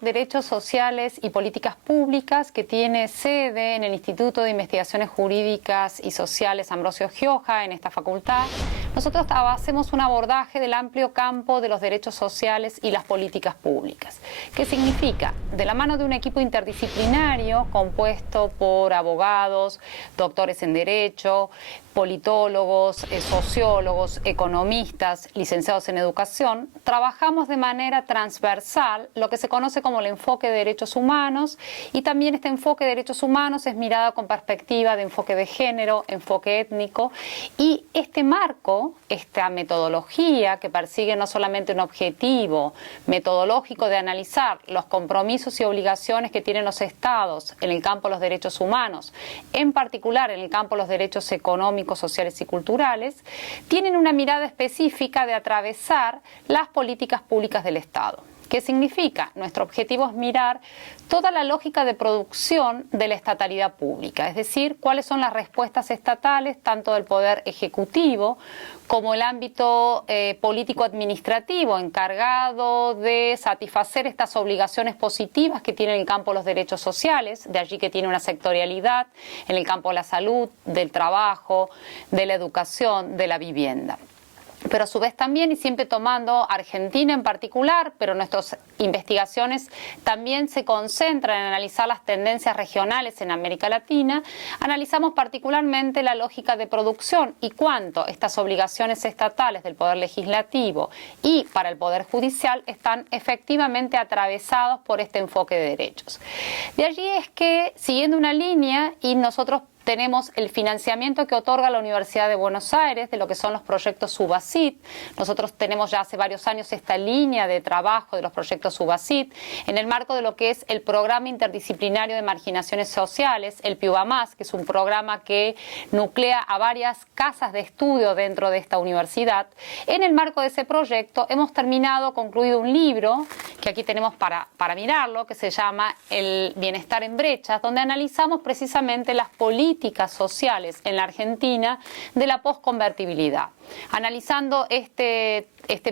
Derechos Sociales y Políticas Públicas, que tiene sede en el Instituto de Investigaciones Jurídicas y Sociales Ambrosio Gioja, en esta facultad, nosotros hacemos un abordaje del amplio campo de los derechos sociales y las políticas públicas. ¿Qué significa? De la mano de un equipo interdisciplinario compuesto por abogados, doctores en Derecho, politólogos, sociólogos, economistas, licenciados en educación, trabajamos de manera transversal lo que se conoce como el enfoque de derechos humanos, y también este enfoque de derechos humanos es mirado con perspectiva de enfoque de género, enfoque étnico, y este marco, esta metodología que persigue no solamente un objetivo metodológico de analizar los compromisos y obligaciones que tienen los estados en el campo de los derechos humanos, en particular en el campo de los derechos económicos, sociales y culturales, tienen una mirada específica de atravesar las políticas públicas del Estado. ¿Qué significa? Nuestro objetivo es mirar toda la lógica de producción de la estatalidad pública, es decir, cuáles son las respuestas estatales, tanto del Poder Ejecutivo como el ámbito político-administrativo encargado de satisfacer estas obligaciones positivas que tiene en el campo de los derechos sociales, de allí que tiene una sectorialidad en el campo de la salud, del trabajo, de la educación, de la vivienda. Pero a su vez también, y siempre tomando Argentina en particular, pero nuestras investigaciones también se concentran en analizar las tendencias regionales en América Latina, analizamos particularmente la lógica de producción y cuánto estas obligaciones estatales del Poder Legislativo y para el Poder Judicial están efectivamente atravesados por este enfoque de derechos. De allí es que, siguiendo una línea, y nosotros tenemos el financiamiento que otorga la Universidad de Buenos Aires de lo que son los proyectos SUBASIT. Nosotros tenemos ya hace varios años esta línea de trabajo de los proyectos SUBASIT en el marco de lo que es el Programa Interdisciplinario de Marginaciones Sociales, el PIUBA+, que es un programa que nuclea a varias casas de estudio dentro de esta universidad. En el marco de ese proyecto hemos concluido un libro que aquí tenemos para mirarlo, que se llama El Bienestar en Brechas, donde analizamos precisamente las políticas sociales en la Argentina de la posconvertibilidad, analizando este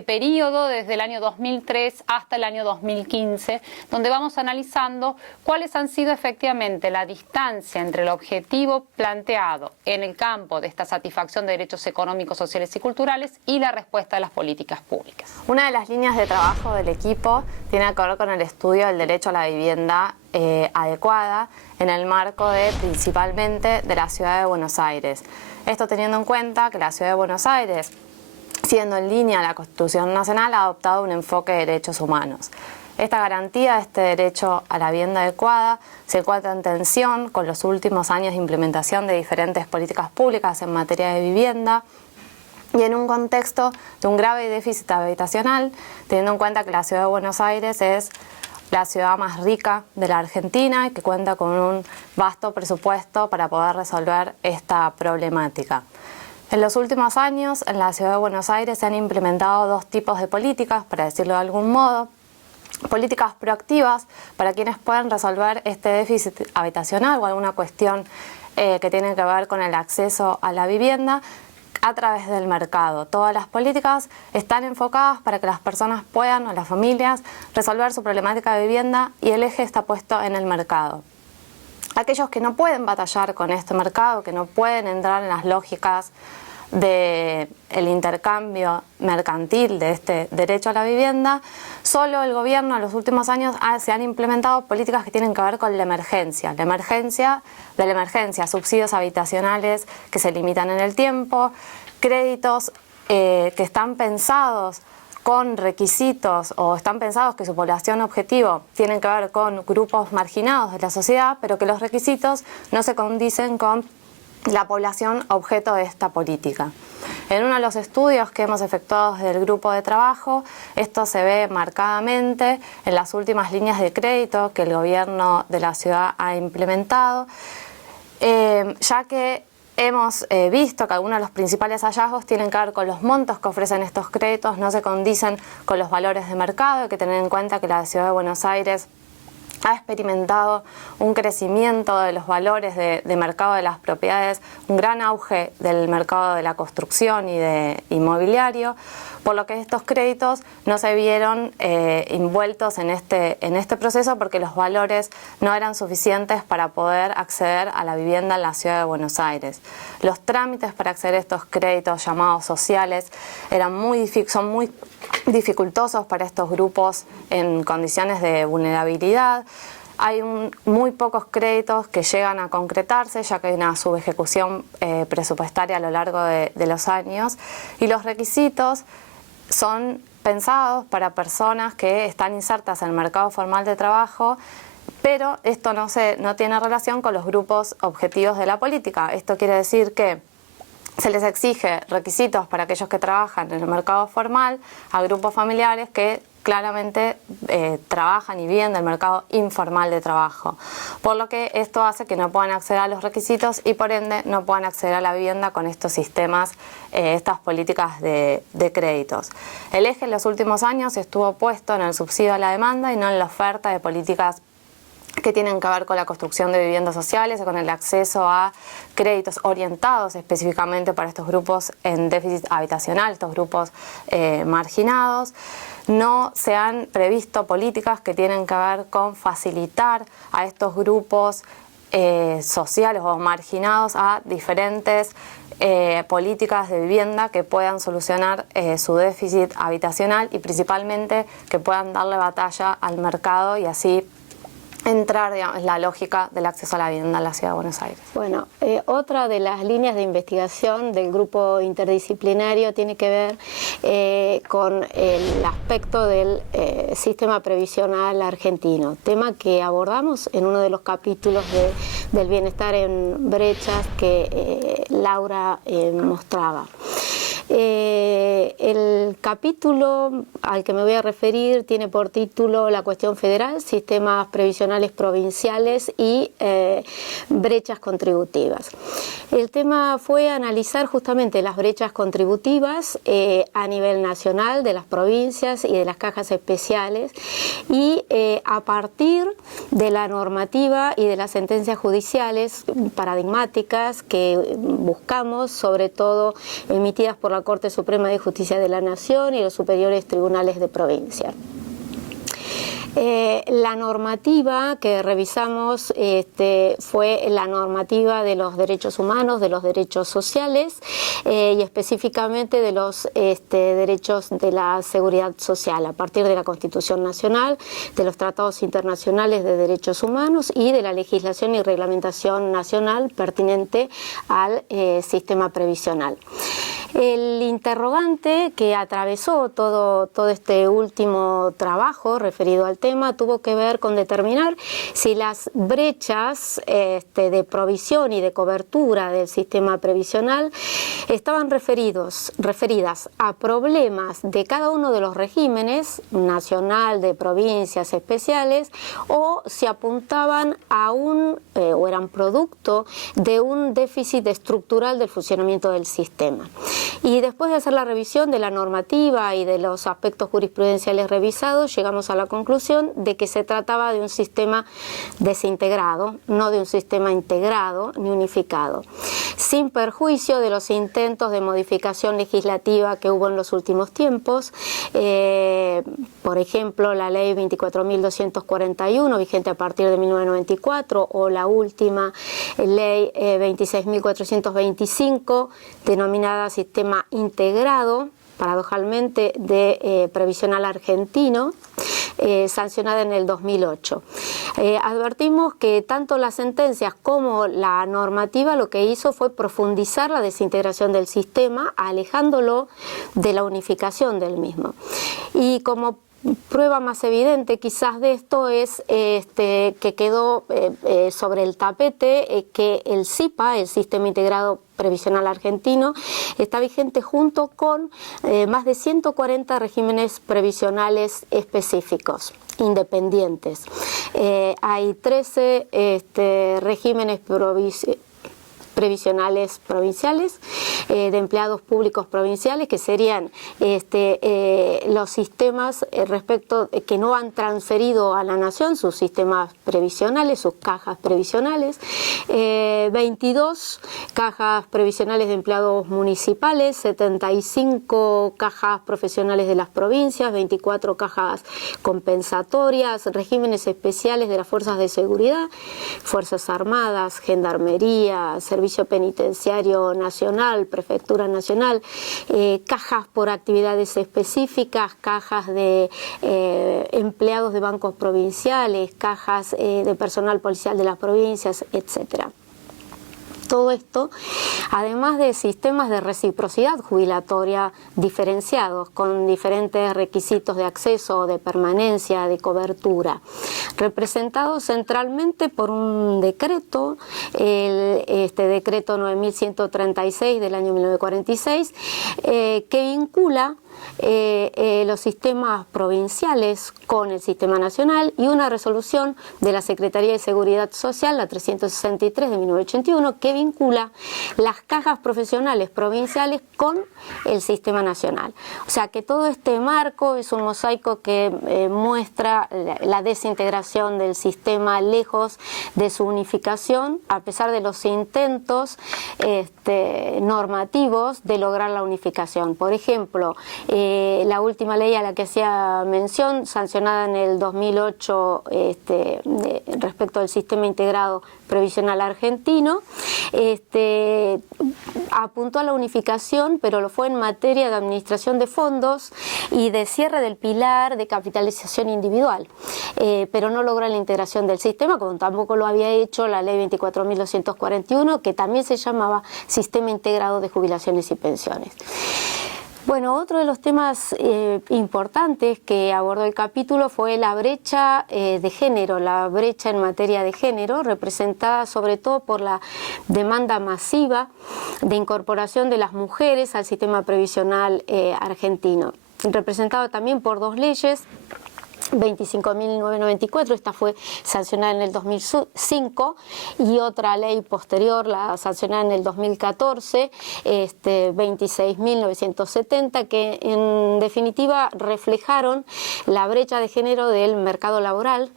periodo desde el año 2003 hasta el año 2015, donde vamos analizando cuáles han sido efectivamente la distancia entre el objetivo planteado en el campo de esta satisfacción de derechos económicos, sociales y culturales y la respuesta de las políticas públicas. Una de las líneas de trabajo del equipo tiene que ver con el estudio del derecho a la vivienda adecuada en el marco principalmente de la Ciudad de Buenos Aires. Esto teniendo en cuenta que la Ciudad de Buenos Aires, siendo en línea la Constitución Nacional, ha adoptado un enfoque de derechos humanos. Esta garantía, este derecho a la vivienda adecuada, se encuentra en tensión con los últimos años de implementación de diferentes políticas públicas en materia de vivienda, y en un contexto de un grave déficit habitacional, teniendo en cuenta que la Ciudad de Buenos Aires es la ciudad más rica de la Argentina y que cuenta con un vasto presupuesto para poder resolver esta problemática. En los últimos años, en la Ciudad de Buenos Aires se han implementado dos tipos de políticas, para decirlo de algún modo. Políticas proactivas para quienes pueden resolver este déficit habitacional o alguna cuestión que tiene que ver con el acceso a la vivienda a través del mercado. Todas las políticas están enfocadas para que las personas puedan, o las familias, resolver su problemática de vivienda, y el eje está puesto en el mercado. Aquellos que no pueden batallar con este mercado, que no pueden entrar en las lógicas del intercambio mercantil de este derecho a la vivienda, solo el gobierno en los últimos años se han implementado políticas que tienen que ver con la emergencia, subsidios habitacionales que se limitan en el tiempo, créditos que están pensados con requisitos o están pensados que su población objetivo tienen que ver con grupos marginados de la sociedad, pero que los requisitos no se condicen con la población objeto de esta política. En uno de los estudios que hemos efectuado desde el grupo de trabajo, esto se ve marcadamente en las últimas líneas de crédito que el gobierno de la ciudad ha implementado, ya que hemos visto que algunos de los principales hallazgos tienen que ver con los montos que ofrecen estos créditos, no se condicen con los valores de mercado. Hay que tener en cuenta que la Ciudad de Buenos Aires ha experimentado un crecimiento de los valores de mercado de las propiedades, un gran auge del mercado de la construcción y de inmobiliario, por lo que estos créditos no se vieron envueltos en este proceso porque los valores no eran suficientes para poder acceder a la vivienda en la ciudad de Buenos Aires. Los trámites para acceder a estos créditos llamados sociales son muy dificultosos para estos grupos en condiciones de vulnerabilidad. Hay muy pocos créditos que llegan a concretarse, ya que hay una subejecución presupuestaria a lo largo de los años, y los requisitos son pensados para personas que están insertas en el mercado formal de trabajo, pero esto no tiene relación con los grupos objetivos de la política. Esto quiere decir que se les exige requisitos para aquellos que trabajan en el mercado formal a grupos familiares que claramente trabajan y viven del mercado informal de trabajo, por lo que esto hace que no puedan acceder a los requisitos y por ende no puedan acceder a la vivienda con estos sistemas, estas políticas de créditos. El eje en los últimos años estuvo puesto en el subsidio a la demanda y no en la oferta de políticas que tienen que ver con la construcción de viviendas sociales, con el acceso a créditos orientados específicamente para estos grupos en déficit habitacional, estos grupos marginados. No se han previsto políticas que tienen que ver con facilitar a estos grupos sociales o marginados a diferentes políticas de vivienda que puedan solucionar su déficit habitacional y principalmente que puedan darle batalla al mercado y así entrar, digamos, en la lógica del acceso a la vivienda en la Ciudad de Buenos Aires. Bueno, otra de las líneas de investigación del grupo interdisciplinario tiene que ver con el aspecto del sistema previsional argentino, tema que abordamos en uno de los capítulos del bienestar en brechas que Laura mostraba. El capítulo al que me voy a referir tiene por título la cuestión federal, sistemas previsionales provinciales y brechas contributivas. El tema fue analizar justamente las brechas contributivas a nivel nacional de las provincias y de las cajas especiales y a partir de la normativa y de las sentencias judiciales paradigmáticas que buscamos, sobre todo emitidas por la Corte Suprema de Justicia de la Nación y los superiores tribunales de provincia. La normativa que revisamos fue la normativa de los derechos humanos, de los derechos sociales y específicamente de los derechos de la seguridad social a partir de la Constitución Nacional, de los tratados internacionales de derechos humanos y de la legislación y reglamentación nacional pertinente al sistema previsional. El interrogante que atravesó todo este último trabajo referido al tema tuvo que ver con determinar si las brechas de provisión y de cobertura del sistema previsional estaban referidas a problemas de cada uno de los regímenes, nacional, de provincias especiales, o si apuntaban a o eran producto de un déficit estructural del funcionamiento del sistema. Y después de hacer la revisión de la normativa y de los aspectos jurisprudenciales revisados, llegamos a la conclusión de que se trataba de un sistema desintegrado, no de un sistema integrado ni unificado, sin perjuicio de los intentos de modificación legislativa que hubo en los últimos tiempos, por ejemplo la ley 24.241 vigente a partir de 1994 o la última ley 26.425 denominada sistema integrado, paradojalmente de previsional argentino, sancionada en el 2008. Advertimos que tanto las sentencias como la normativa lo que hizo fue profundizar la desintegración del sistema, alejándolo de la unificación del mismo. Y como prueba más evidente quizás de esto es que quedó sobre el tapete que el SIPA, el Sistema Integrado Previsional Argentino, está vigente junto con más de 140 regímenes previsionales específicos, independientes. Hay 13 regímenes previsionales provinciales, de empleados públicos provinciales, que serían los sistemas respecto que no han transferido a la nación sus sistemas previsionales, sus cajas previsionales, 22 cajas previsionales de empleados municipales, 75 cajas profesionales de las provincias, 24 cajas compensatorias, regímenes especiales de las fuerzas de seguridad, Fuerzas Armadas, Gendarmería, Servicio Penitenciario Nacional, Prefectura Nacional, cajas por actividades específicas, cajas de empleados de bancos provinciales, cajas de personal policial de las provincias, etcétera. Todo esto, además de sistemas de reciprocidad jubilatoria diferenciados, con diferentes requisitos de acceso, de permanencia, de cobertura, representados centralmente por un decreto, este decreto 9136 del año 1946, que vincula los sistemas provinciales con el sistema nacional, y una resolución de la Secretaría de Seguridad Social, la 363 de 1981, que vincula las cajas profesionales provinciales con el sistema nacional. O sea que todo este marco es un mosaico que muestra la desintegración del sistema, lejos de su unificación, a pesar de los intentos normativos de lograr la unificación. Por ejemplo, la última ley a la que hacía mención, sancionada en el 2008 respecto al sistema integrado previsional argentino, apuntó a la unificación, pero lo fue en materia de administración de fondos y de cierre del pilar de capitalización individual, pero no logró la integración del sistema, como tampoco lo había hecho la ley 24.241, que también se llamaba Sistema Integrado de Jubilaciones y Pensiones. Bueno, otro de los temas importantes que abordó el capítulo fue la brecha de género, la brecha en materia de género, representada sobre todo por la demanda masiva de incorporación de las mujeres al sistema previsional argentino, representado también por dos leyes. 25.994, esta fue sancionada en el 2005, y otra ley posterior, la sancionada en el 2014, 26.970, que en definitiva reflejaron la brecha de género del mercado laboral,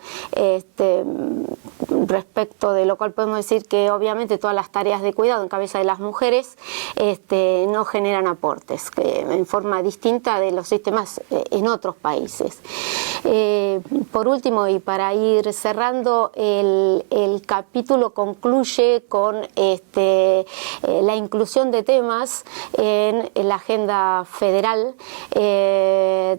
respecto de lo cual podemos decir que obviamente todas las tareas de cuidado en cabeza de las mujeres no generan aportes en forma distinta de los sistemas en otros países. Por último, y para ir cerrando, el capítulo concluye con la inclusión de temas en la agenda federal,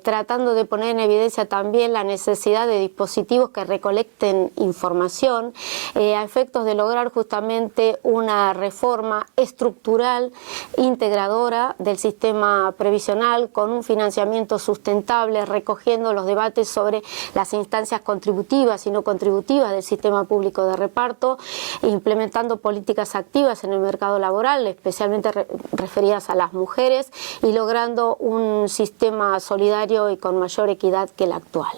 tratando de poner en evidencia también la necesidad de dispositivos que recolecten información a efectos de lograr justamente una reforma estructural integradora del sistema previsional, con un financiamiento sustentable, recogiendo los debates sobre las instancias contributivas y no contributivas del sistema público de reparto, implementando políticas activas en el mercado laboral, especialmente referidas a las mujeres, y logrando un sistema solidario y con mayor equidad que el actual.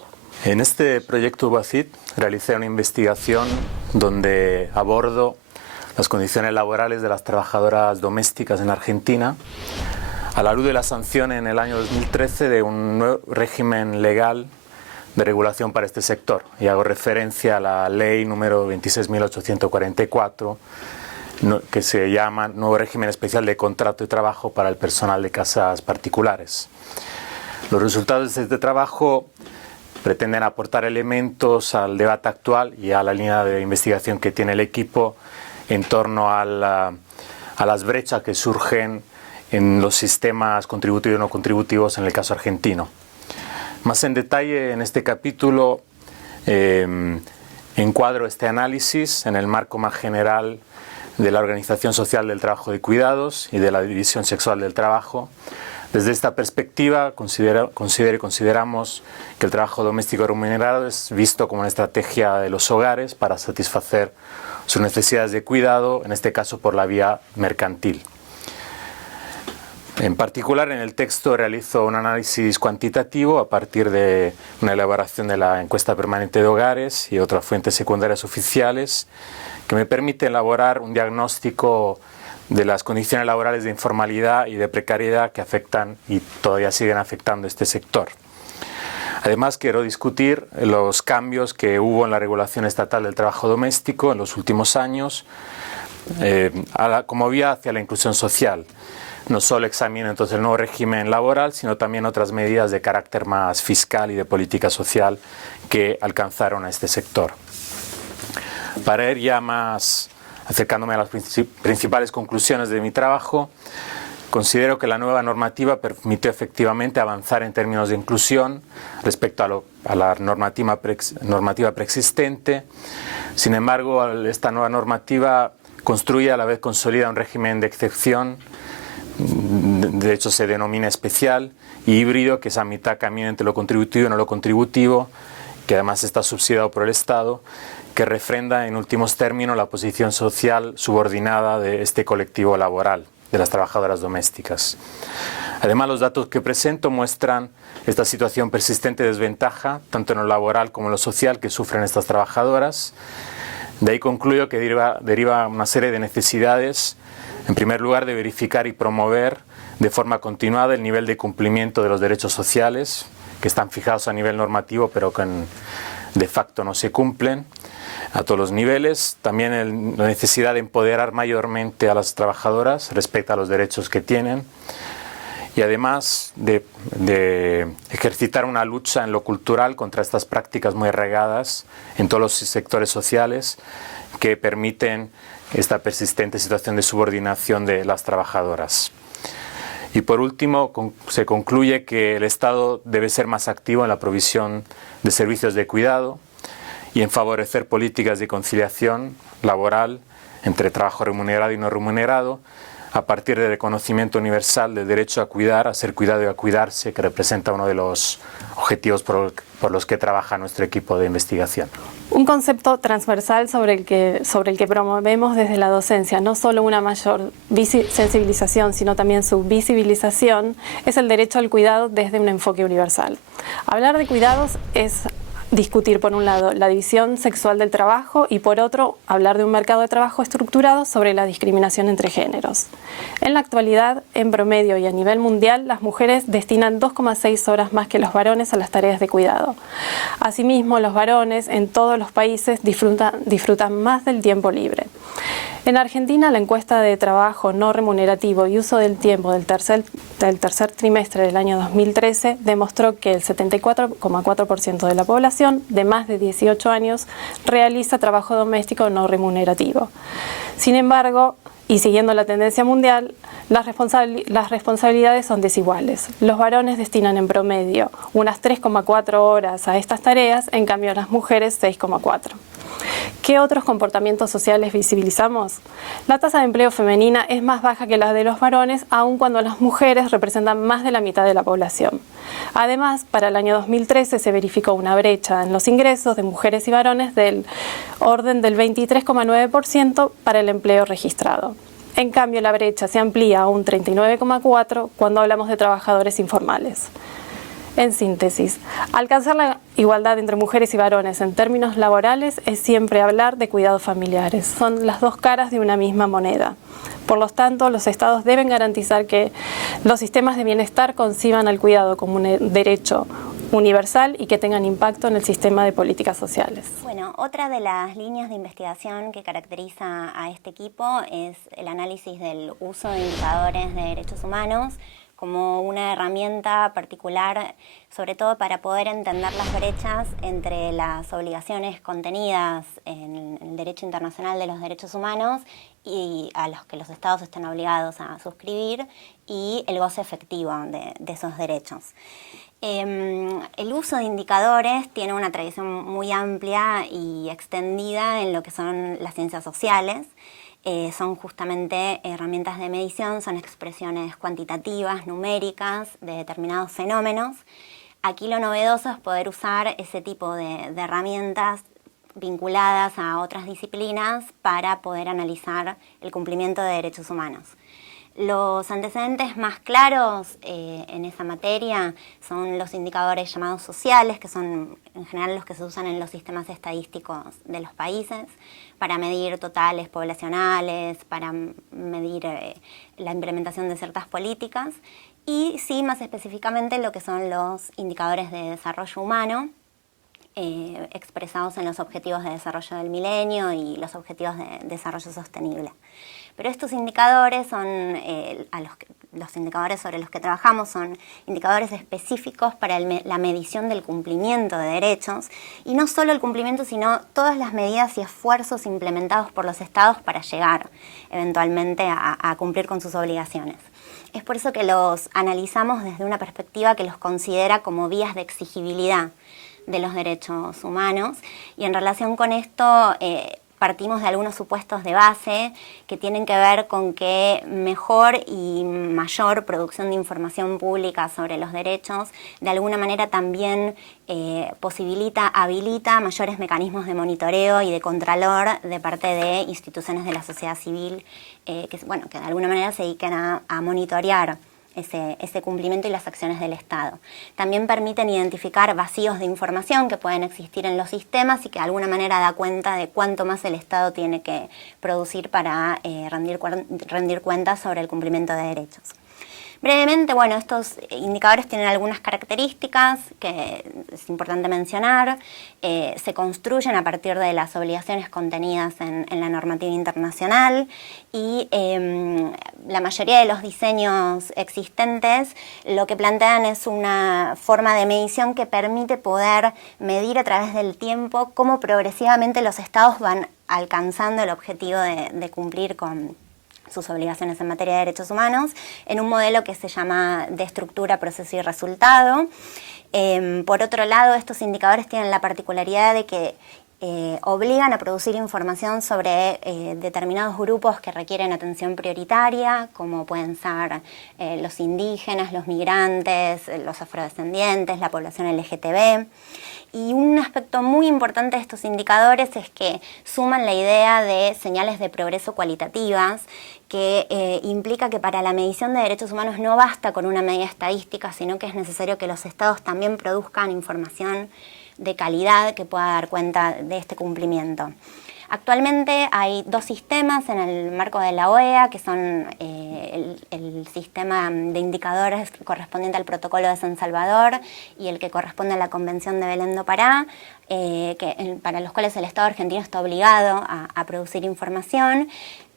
En este proyecto UBACIT realicé una investigación donde abordo las condiciones laborales de las trabajadoras domésticas en Argentina, a la luz de la sanción en el año 2013 de un nuevo régimen legal de regulación para este sector, y hago referencia a la ley número 26.844, que se llama Nuevo Régimen Especial de Contrato de Trabajo para el Personal de Casas Particulares. Los resultados de este trabajo pretenden aportar elementos al debate actual y a la línea de investigación que tiene el equipo en torno a las brechas que surgen en los sistemas contributivos y no contributivos en el caso argentino. Más en detalle, en este capítulo encuadro este análisis en el marco más general de la organización social del trabajo de cuidados y de la división sexual del trabajo. Desde esta perspectiva consideramos que el trabajo doméstico remunerado es visto como una estrategia de los hogares para satisfacer sus necesidades de cuidado, en este caso por la vía mercantil. En particular, en el texto realizo un análisis cuantitativo a partir de una elaboración de la encuesta permanente de hogares y otras fuentes secundarias oficiales que me permite elaborar un diagnóstico de las condiciones laborales de informalidad y de precariedad que afectan y todavía siguen afectando este sector. Además, quiero discutir los cambios que hubo en la regulación estatal del trabajo doméstico en los últimos años como vía hacia la inclusión social. No solo examino entonces el nuevo régimen laboral, sino también otras medidas de carácter más fiscal y de política social que alcanzaron a este sector. Para ir ya más acercándome a las principales conclusiones de mi trabajo, considero que la nueva normativa permitió efectivamente avanzar en términos de inclusión respecto a la normativa preexistente. Sin embargo, esta nueva normativa construye a la vez consolida un régimen de excepción, de hecho se denomina especial, y híbrido, que es a mitad camino entre lo contributivo y no lo contributivo, que además está subsidiado por el Estado, que refrenda en últimos términos la posición social subordinada de este colectivo laboral, de las trabajadoras domésticas. Además, los datos que presento muestran esta situación persistente de desventaja, tanto en lo laboral como en lo social, que sufren estas trabajadoras. De ahí concluyo que deriva una serie de necesidades, en primer lugar, de verificar y promover de forma continuada el nivel de cumplimiento de los derechos sociales, que están fijados a nivel normativo, pero que de facto no se cumplen a todos los niveles. También la necesidad de empoderar mayormente a las trabajadoras respecto a los derechos que tienen. Y además de ejercitar una lucha en lo cultural contra estas prácticas muy arraigadas en todos los sectores sociales que permiten esta persistente situación de subordinación de las trabajadoras. Y por último, se concluye que el Estado debe ser más activo en la provisión de servicios de cuidado y en favorecer políticas de conciliación laboral entre trabajo remunerado y no remunerado, a partir del reconocimiento universal del derecho a cuidar, a ser cuidado y a cuidarse, que representa uno de los objetivos por los que trabaja nuestro equipo de investigación. Un concepto transversal sobre el que promovemos desde la docencia, no solo una mayor sensibilización, sino también su visibilización, es el derecho al cuidado desde un enfoque universal. Hablar de cuidados es discutir, por un lado, la división sexual del trabajo y, por otro, hablar de un mercado de trabajo estructurado sobre la discriminación entre géneros. En la actualidad, en promedio y a nivel mundial, las mujeres destinan 2,6 horas más que los varones a las tareas de cuidado. Asimismo, los varones en todos los países disfrutan más del tiempo libre. En Argentina, la encuesta de trabajo no remunerativo y uso del tiempo del tercer trimestre del año 2013 demostró que el 74,4% de la población de más de 18 años realiza trabajo doméstico no remunerativo. Sin embargo, y siguiendo la tendencia mundial, las responsabilidades son desiguales. Los varones destinan en promedio unas 3,4 horas a estas tareas, en cambio las mujeres 6,4. ¿Qué otros comportamientos sociales visibilizamos? La tasa de empleo femenina es más baja que la de los varones, aun cuando las mujeres representan más de la mitad de la población. Además, para el año 2013 se verificó una brecha en los ingresos de mujeres y varones del orden del 23,9% para el empleo registrado. En cambio, la brecha se amplía a un 39,4% cuando hablamos de trabajadores informales. En síntesis, alcanzar la igualdad entre mujeres y varones en términos laborales es siempre hablar de cuidados familiares. Son las dos caras de una misma moneda. Por lo tanto, los estados deben garantizar que los sistemas de bienestar conciban al cuidado como un derecho universal y que tengan impacto en el sistema de políticas sociales. Bueno, otra de las líneas de investigación que caracteriza a este equipo es el análisis del uso de indicadores de derechos humanos como una herramienta particular, sobre todo para poder entender las brechas entre las obligaciones contenidas en el derecho internacional de los derechos humanos y a los que los estados están obligados a suscribir, y el goce efectivo de esos derechos. El uso de indicadores tiene una tradición muy amplia y extendida en lo que son las ciencias sociales. Son justamente herramientas de medición, son expresiones cuantitativas, numéricas, de determinados fenómenos. Aquí lo novedoso es poder usar ese tipo de herramientas vinculadas a otras disciplinas para poder analizar el cumplimiento de derechos humanos. Los antecedentes más claros en esa materia son los indicadores llamados sociales, que son en general los que se usan en los sistemas estadísticos de los países para medir totales poblacionales, para medir la implementación de ciertas políticas, y sí, más específicamente lo que son los indicadores de desarrollo humano, expresados en los Objetivos de Desarrollo del Milenio y los Objetivos de Desarrollo Sostenible. Pero estos indicadores son, los indicadores sobre los que trabajamos son indicadores específicos para la medición del cumplimiento de derechos, y no solo el cumplimiento, sino todas las medidas y esfuerzos implementados por los estados para llegar eventualmente a cumplir con sus obligaciones. Es por eso que los analizamos desde una perspectiva que los considera como vías de exigibilidad de los derechos humanos, y en relación con esto partimos de algunos supuestos de base que tienen que ver con que mejor y mayor producción de información pública sobre los derechos de alguna manera también habilita mayores mecanismos de monitoreo y de contralor de parte de instituciones de la sociedad civil que de alguna manera se dediquen a monitorear ese cumplimiento y las acciones del Estado. También permiten identificar vacíos de información que pueden existir en los sistemas y que de alguna manera da cuenta de cuánto más el Estado tiene que producir para rendir cuentas sobre el cumplimiento de derechos. Brevemente, estos indicadores tienen algunas características que es importante mencionar. Se construyen a partir de las obligaciones contenidas en la normativa internacional, y la mayoría de los diseños existentes lo que plantean es una forma de medición que permite poder medir a través del tiempo cómo progresivamente los estados van alcanzando el objetivo de cumplir con sus obligaciones en materia de derechos humanos, en un modelo que se llama de estructura, proceso y resultado. Por otro lado, estos indicadores tienen la particularidad de que obligan a producir información sobre determinados grupos que requieren atención prioritaria, como pueden ser los indígenas, los migrantes, los afrodescendientes, la población LGTB. Y un aspecto muy importante de estos indicadores es que suman la idea de señales de progreso cualitativas, que implica que para la medición de derechos humanos no basta con una medida estadística, sino que es necesario que los estados también produzcan información de calidad que pueda dar cuenta de este cumplimiento. Actualmente hay dos sistemas en el marco de la OEA, que son el sistema de indicadores correspondiente al Protocolo de San Salvador y el que corresponde a la Convención de Belém do Pará, para los cuales el Estado argentino está obligado a producir información.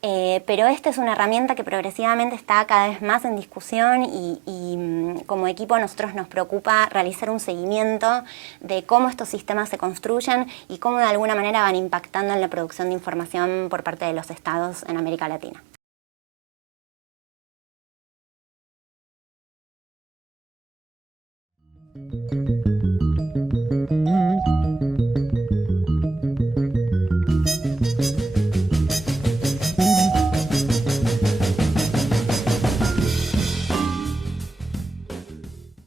Pero esta es una herramienta que progresivamente está cada vez más en discusión y como equipo nosotros nos preocupa realizar un seguimiento de cómo estos sistemas se construyen y cómo de alguna manera van impactando en la producción de información por parte de los estados en América Latina.